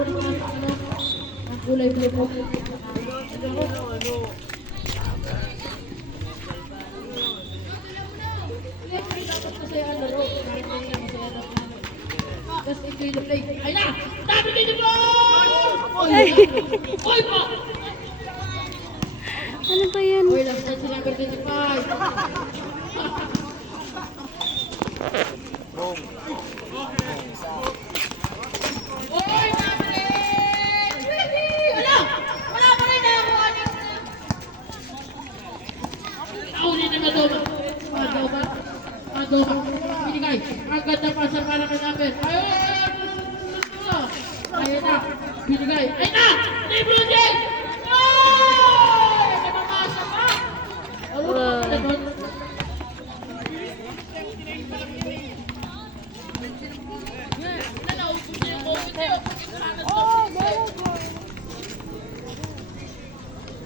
Ang kulay-kulay po. Tapos ito yung play. Ay na! Sabi dito po! Oy po! Ano ba yan? Oy, last time sila number 25. Oy, Mabri! Wala! Wala pa rin ako! Nauli na Madoba. Madoba. Binigay. Ang ganda pa sa para kay number. Ayun na. Binigay. Ayun na! Lebron James! Ay! May mamasa pa! Ano na doon?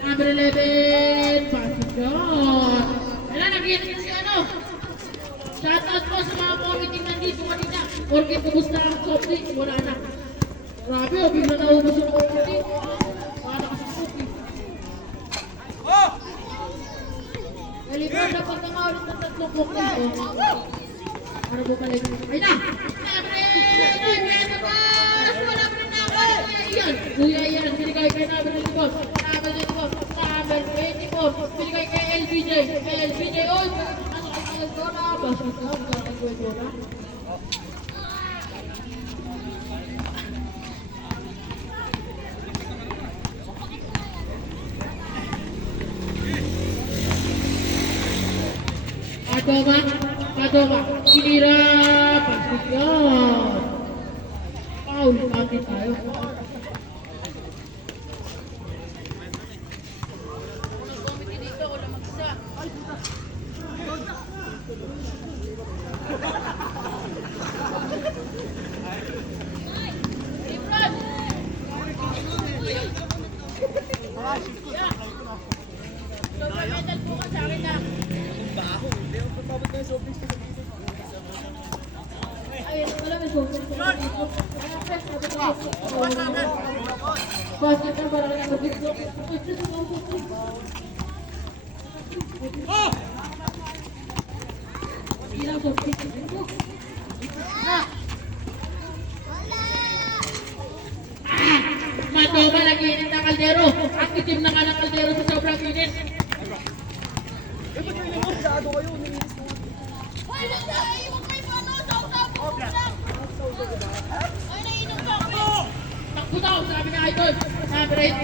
Number 11, passing doon. Wala, nag-iinit na si ano. Shoutout po sa mga committee nandito kanina. Porque kumusta ang soft drink? Wala na. Grabe, bigla na ubos yung committee. Para kasi cookie. Nalipad na pag namaulit ng tatlong cookie. Para po pala yung... Ay na! Number 11! Wala pa rin na ako. Kuya Ian, binigay kay number 24. Number 24, binigay kay LBJ. LBJ, oy! Ano ka ng Dora? Basta ka, magkakang ko yung Dora. Padoma, Kinira, Pasigyan. Paul, kapit tayo. Madoba, nag-iinit ng kaldero. Ang itim na nga ng kaldero sa sobrang init. Takbo daw, sabi na idol. Number 8.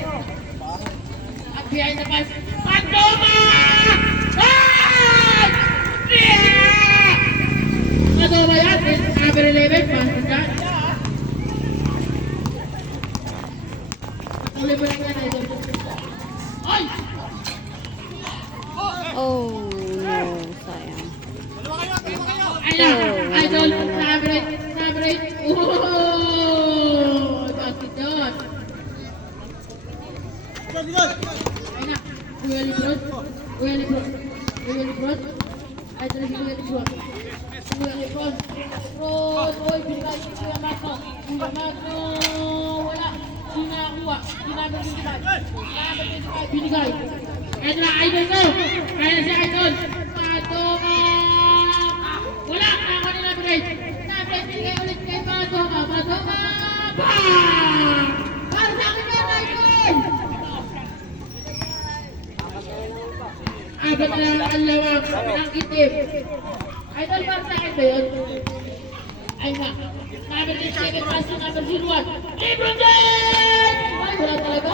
At behind the pass. Madoba! Madoba yan. Number 11. Pasok dyan. Tuloy mo lang yan, idol. Ay! Oh, no. Sayang. Ay na! Idol! Number 8. Number 8. Oh! Basket doon. Ay na! Kuya Lebron. Kuya Lebron. Kuya Lebron. Idol si Kuya Lebron. Kuya Lebron. Lebron! Oy! Binigay si Kuya Magno. Kuya Magno! Wala! Di nakakuha. Di namin binigay. Number 25. Binigay. Ito na, idol ko! Kaya na si idol! Madoka! Wala! Ako na number 8. Number 8, binigay ulit kay Madoka. Madoka! Bang! Para sa akin yan, idol! Abat na lang ang lawang ng itim. Idol, para sa akin ba yun? Ay nga. Number 37, pass to number 01. Lebron James! Ay, wala talaga.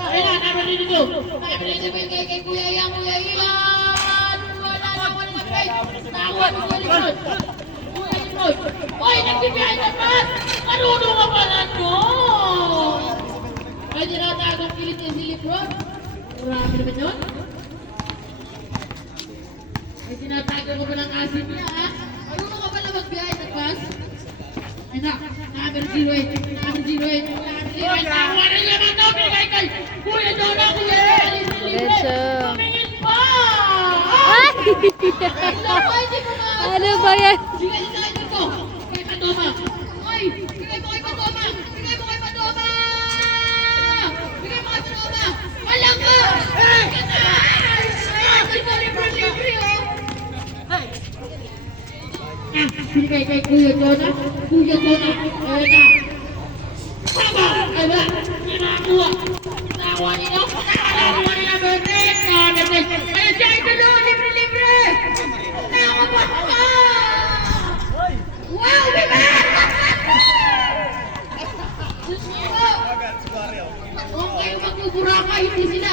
Ay na, number 32. Number 32 kay Kuya Ian. Kuya Ian! Wala na, wala na. Tawad, Kuya Lebron. Kuya Lebron. Oy, nagbibihay na pass! Marunong ka pala doon! Ay, tinatagong kilit niya si Lebron. Marami naman yun. Ay, tinatago ko palang asin niya, ha? Marunong ka pala magbihay na pass? Ay na, number 08. Number 08. Number 08. Tawa na yung mga dobi kay Kuya Dora, Kuya Dora. Diretso. Tumingin pa! Ay! Ay, di ko ma- Ano ba yan? Bigay sa akin ko. Kay Patoma. Ay, bigay mo kay Patoma. Bigay Kuya Jonah. Kuya Jonah. Ayan na. Tama! Ay ba? Nakakuha. Nakakuha nila. Nakakuha nila. Bernet. Bernet. Ayan siya. Ito na. Libre, libre. Nakakuha. Wow! Diba? Diyos ko. Kung kayo magbuburaka, hindi sila.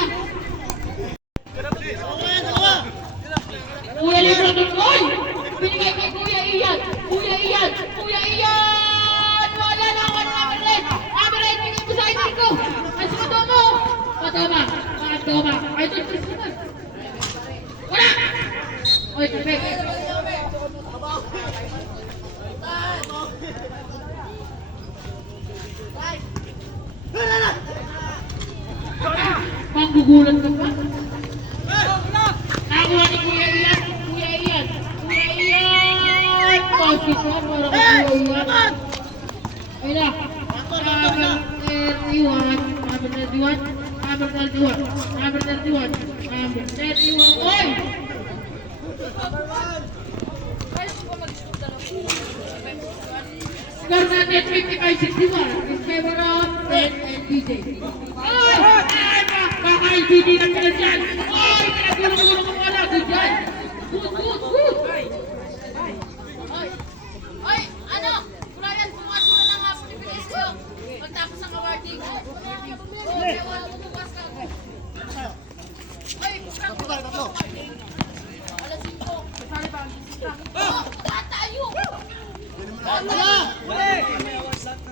Kuya Libra doon. Oy! Binigay kay Kuya Ian. Kuya Ian. Kuya Ian! Wala na ako ng Amerlet. Amerlet, bigay mo sa akin ko. Ay, sa Matoma. Matoma. Matoma. Ay, ito yung naman. Wala! Oy, perfect. Panggugulan ka pa. Nakuha ni Kuya Ian. Kuya Ian. Kuya Ian! Bakit ka? Para kay Kuya Ian. Ayun na. Number 31. Number 31. Number 31. Number 31. Oy! Score natin 55-61 in favor of Red and BJ. Ay! Ay! Baka LBJ na pala dyan! Ay! Pinagulong-gulong ang wala! Good dyan! Good! Good! Good! Ay, ano? Brian, bukas mo na nga pinipilis ko. Pagtapos ang awarding. Okay, wala mo bukas ka. Ay, bukas mo. Alas 5. Kasali ba ang bisita? Oh, tatayo!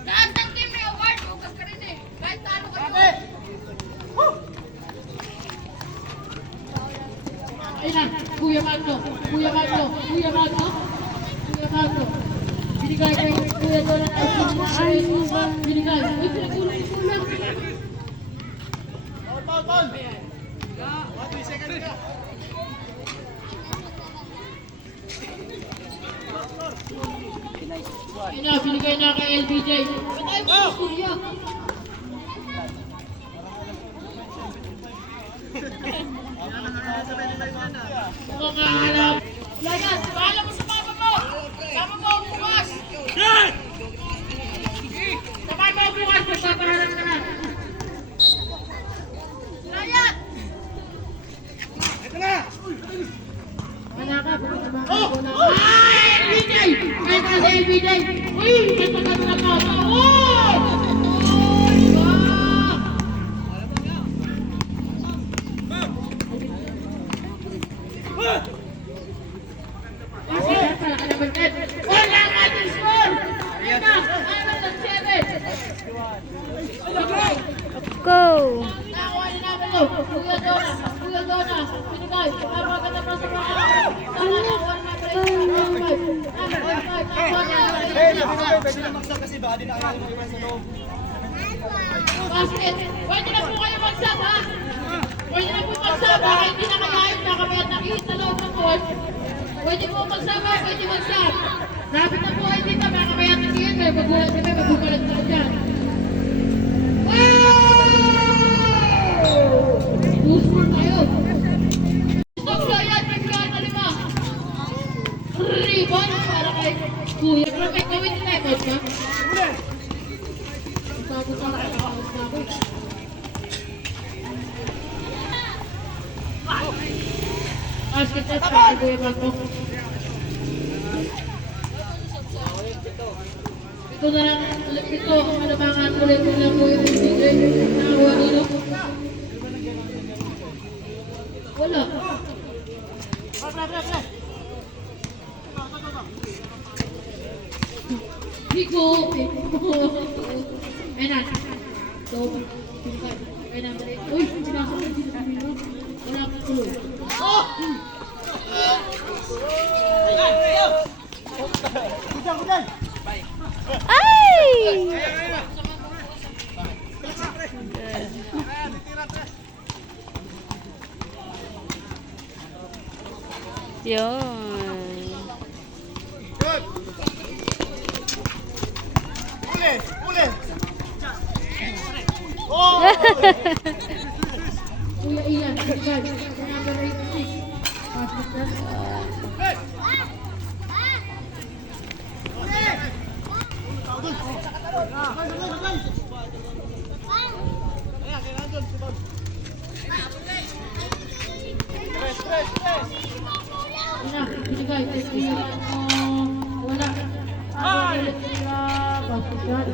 Lahat ng team may award. Bukas ka rin eh. Kahit talo kayo. Ayun na! Kuya Magno! Kuya Magno! Kuya Magno! Kuya Magno! Binigay kay Kuya Dolan ay binigay. Uy, pinagulong ko lang. Ayun na, binigay na kay LBJ. Patay mo sa Kuya. Mukhang kahalap. Brian, bahala mo sa mama mo. Sama mo ang bukas. Sabay mo bukas, magpapaharap ka na. Brian! Wala ka, baka tumakbo na. Ay, LBJ! Ay, kasi LBJ! Uy, may pagkano na ka. Oh! Wala ka din score! Ayan na! Ayan na, 7! Go! Nakakuha ni namin to. Kuya Dona. Kuya Dona. Binigay. Napakaganda pa sa mga. Sana nakuha ni namin rin. Pwede na magsak kasi baka din ayaw mo sa loob. Basket. Pwede na po kayo magsab, ha? Pwede na po magsab. Baka hindi na kayain. Baka may nakikita sa loob ng court. Pwede po magsab, ha? Pwede magsab. Rapid na po kayo dito. Baka may nakikita. May magulat kami. Magugulat ka dyan. Usman tayo. Stop yan, may plan na 5. Ribbon para kay Kuya. Pero may gawin na time ka? Bago ka lang nakakaus na ako. Basket na sa Kuya Magno. Ito na lang, ito ang malamangan ulit ko lang Kuya Kuya. Nakawa nilo. Wala. Bigo. Ayun na. So, pinagay. Ayun na. Uy, pinasok na dito sa mino. Wala akong tuloy. Oh! Ay! Yun. Kuya Ian, pinagay. Number 86. Basket na. Ina, binigay. Wala. Ulit nila. Basket shot.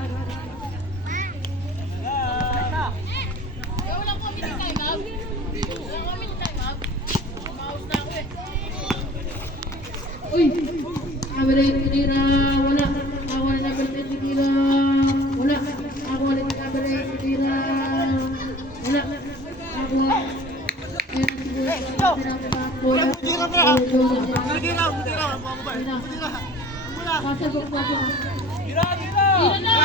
Wala ko kami ng time out. Wala ko kami ng time out. Umaus na ako eh. Uy! Average tinira. Wala. Awal na average tinira. Wala. Ako ulit ng average tinira. Wala. Ako. Pasal ko pasal. Gira! Tira na!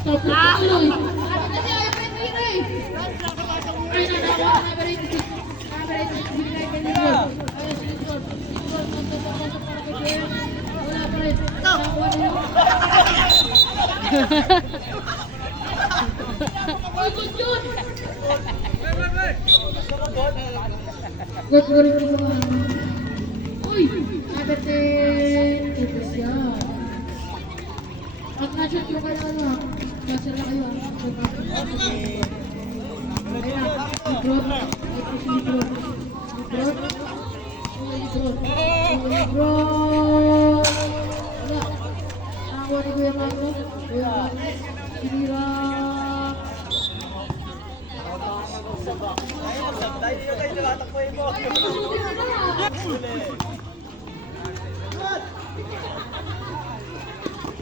Stop na tuloy. Ano kasi ayaw ko tira eh. Ay na dawa na average. Average binigay kay Lindor. Ay si Lindor. Lindor magpapasok para kay Jay. Wala pa rin. Nakuha niya. Uy, good yun. Good ko rin ko. Uy, abete. Ito siya. At na-shoot ko kayo ano. Kasi na kayo. Ayan, i-drop. Ito si i-drop. I-drop. I-drop. I-drop. Wala. Nakakuha ni Kuya Marcos. Kuya Marcos. Sinira.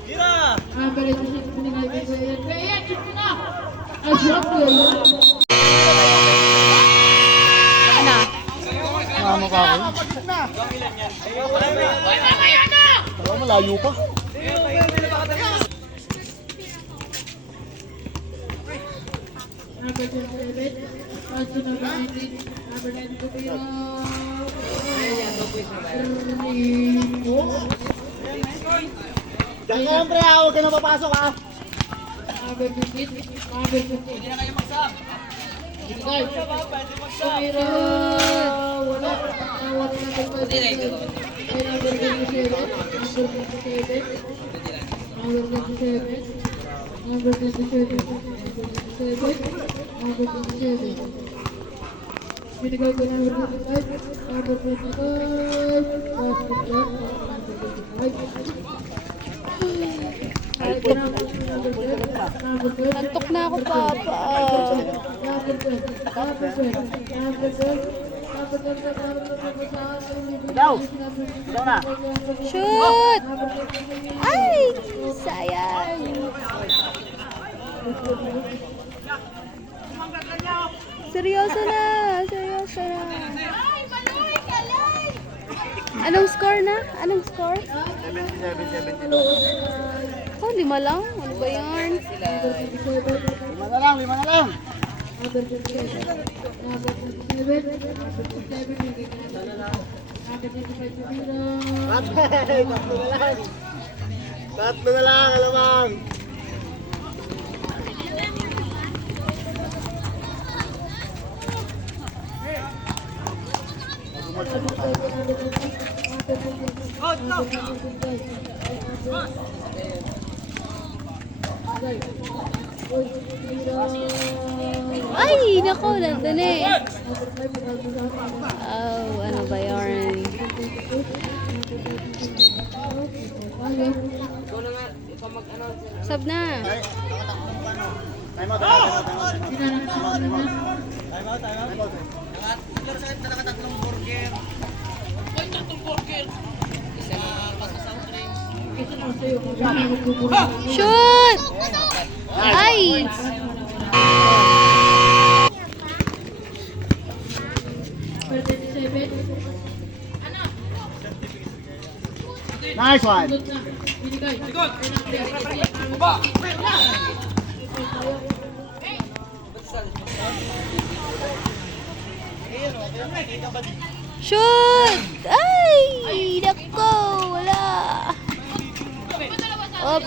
Gira! Balik ko siya pinigay kay Kuya Ian. Kuya Ian, shoot ko na! Ay, shot ko yun. Ano? Mama ka ako. Uy, mamaya na! Alam, malayo pa. Number 27. Pass to number 19. Number 19 to Pira. Diyan ka lang, pre, ha? Huwag ka na papasok, ha? Number 15. Number 15. Hindi na kayo magsam. Binigay. Pira. Wala. Tawag na number 27. Ay, number 27. Number 27. Number 27. Number 27. Number 27. Binigay ko number 25. Number 25. Basket shot. Number 25. Ay, ko number 12. Number 12. Antok na ako, Papa. Number 12. Number 12. Number 12. Number 12. Daw. Daw na. Shoot! Ay! Sayang. Seryoso na. Seryoso na. Ay, Maloy! Kalay! Anong score na? Anong score? 77-72. Oh, 5 lang. Ano ba yan? Lima na lang, lima na lang. Number 27. Number 27. Number 27. Number 25 Pira. Tatay, tatlo na lang. Tatlo na lang, alamang. Ay, nako. Nandun eh. Oh, ano ba yan? Sab na. Time out, time out, time out. Uy, tatlong burger! Shoot! Ay! Nice one. Shoot! Ay! Nako! Wala! Op!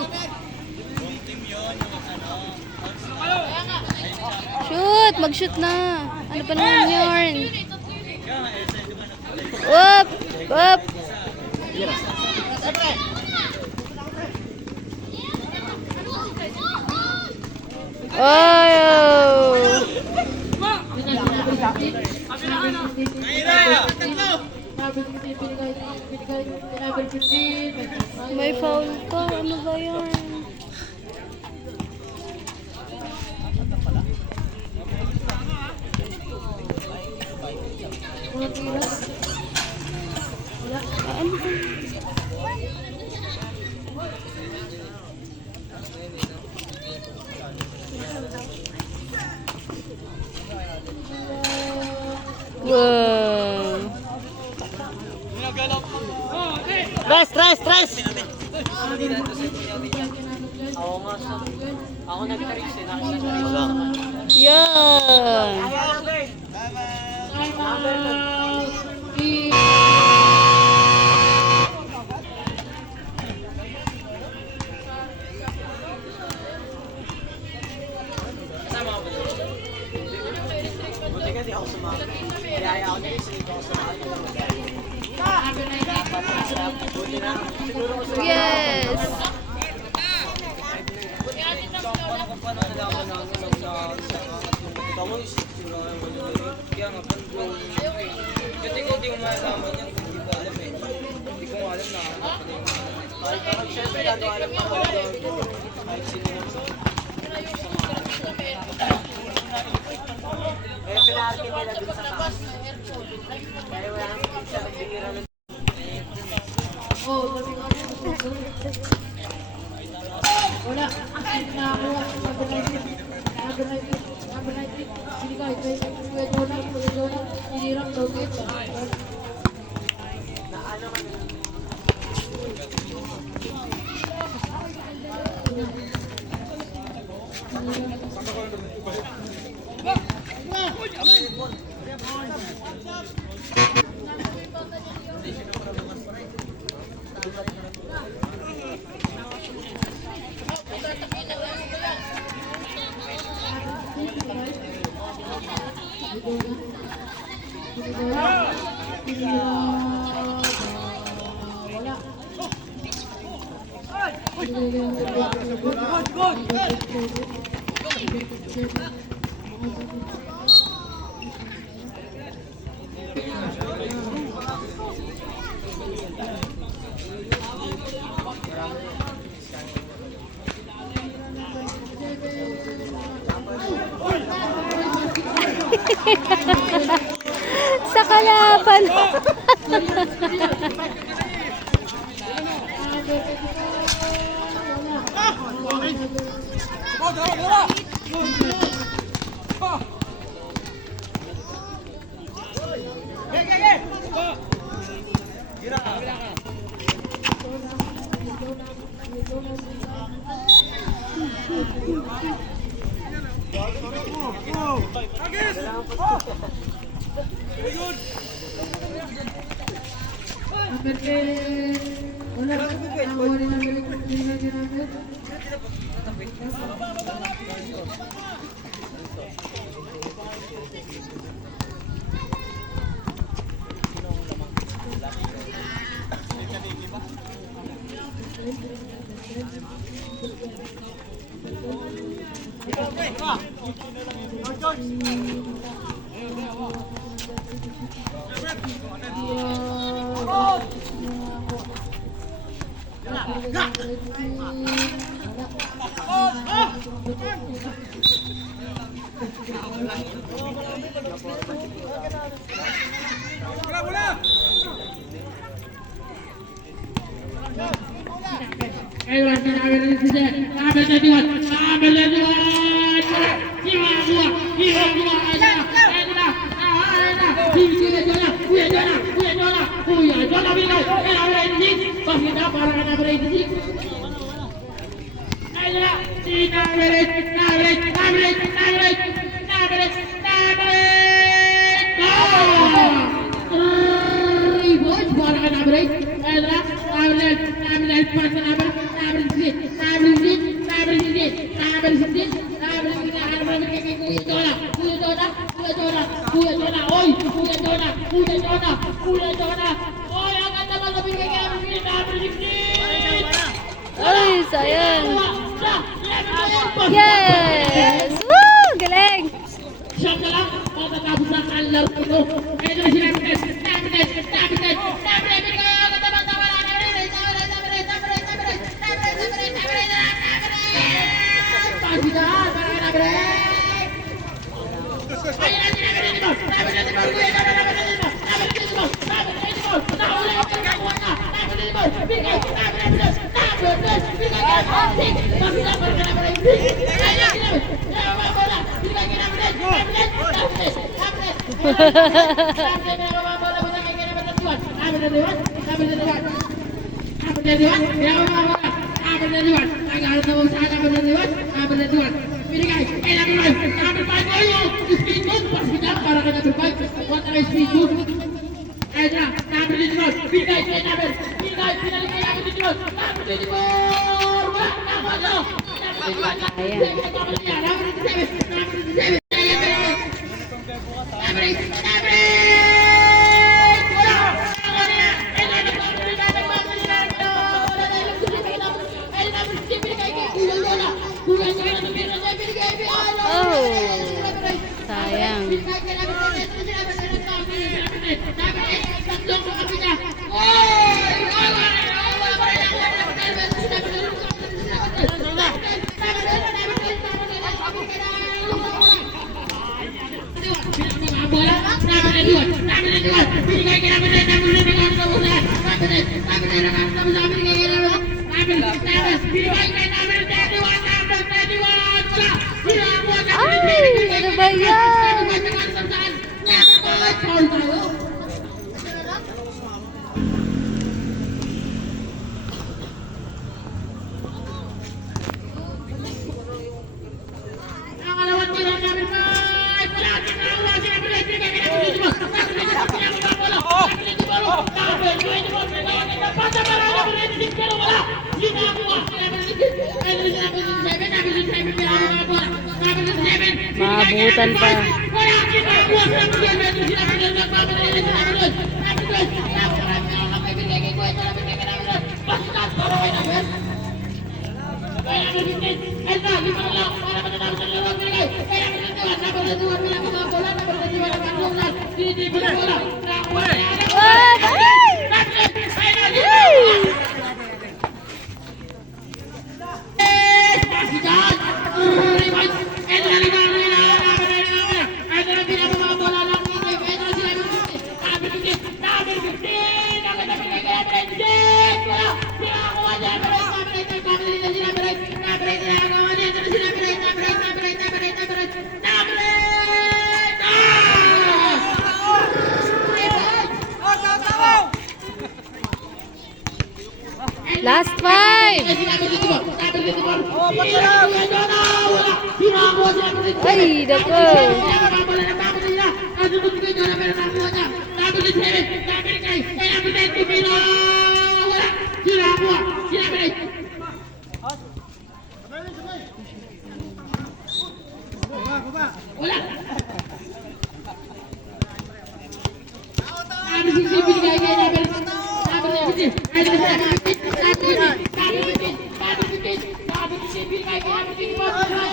Shoot! Mag-shoot na! Ano pa naman yun? Op! Op! Oh! May foul pa. Ano ba yan? Ano ba? Wow! Tres! Yan! Yes! Wala. Nakakuha. Number 19. Sini ka. Kuya Jonah. Sinirang daw dito. Sa kalaban. Ay, sayang. Yes! Woo! Galing! Shot na lang, matatapos na ang laro ito. Ito na si Napites. Pasidan, para ka Napites! Ayun na si Napites! Oh! Sayang. Ay! Ano ba yan? Maabutan pa. Last five! Ay, dako!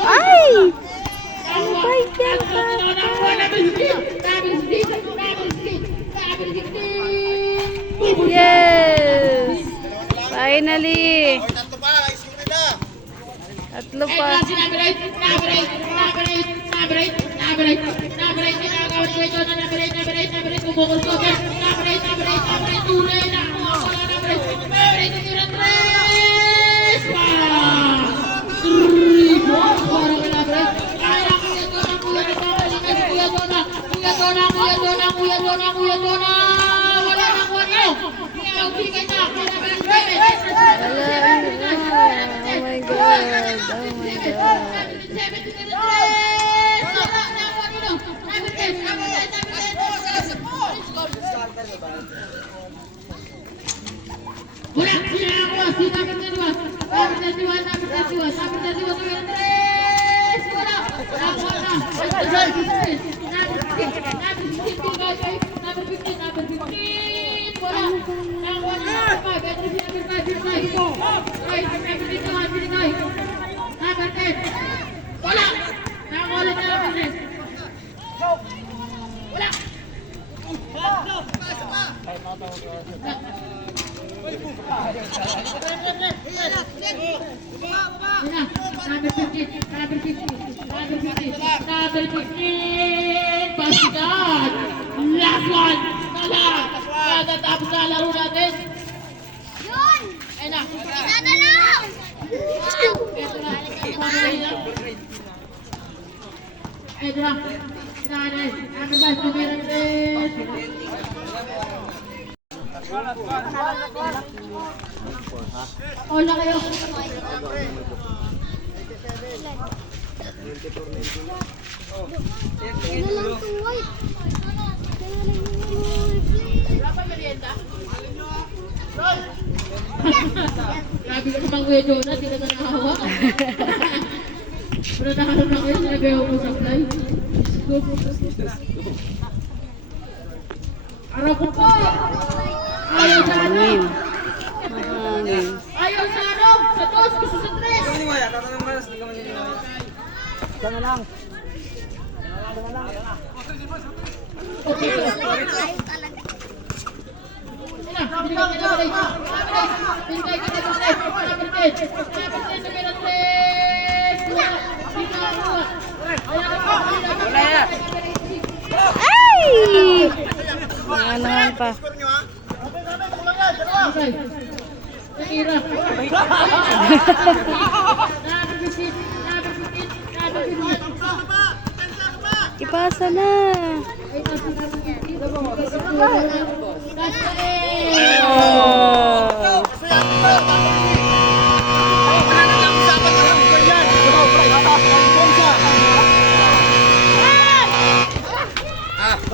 Ay! Oh my God! Yes! Finally! Tatlo pa. Oh my God! Oh my God! Number 10. Number 15, number 15, number 15, number 15, Basigan! Last one! Tala! Matatapos na laro natin. Yun! Ayun na. Isa na lang! Wow! Ito na. Pamilya. Ito na. Sinanay. Number 5, Pamilya Andres. All na kayo. Ano lang itong white? Wala pa merienda? Grabe ka pang Kuya Jonah, di ka na nakahawa. Pero nakaharap na kayo, sinagayaw mo sa fly. Araw ko po! Ayaw sa ano? Mahangin. Ayaw sa ano? Sa dos, gusto sa tres! Ay! Nanganangan pa. Ipasa na. Oh.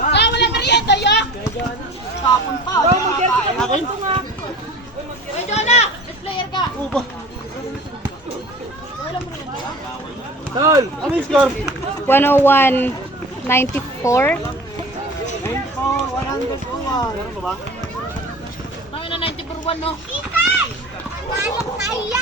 Wala merienda ya? Tapon pa. Uy, Jonah! Best player ka! Tol, ano yung score? 101-94. 100 ko nga. Meron ba? Kami na 90 per 1, no? Ikan! Talo tayo!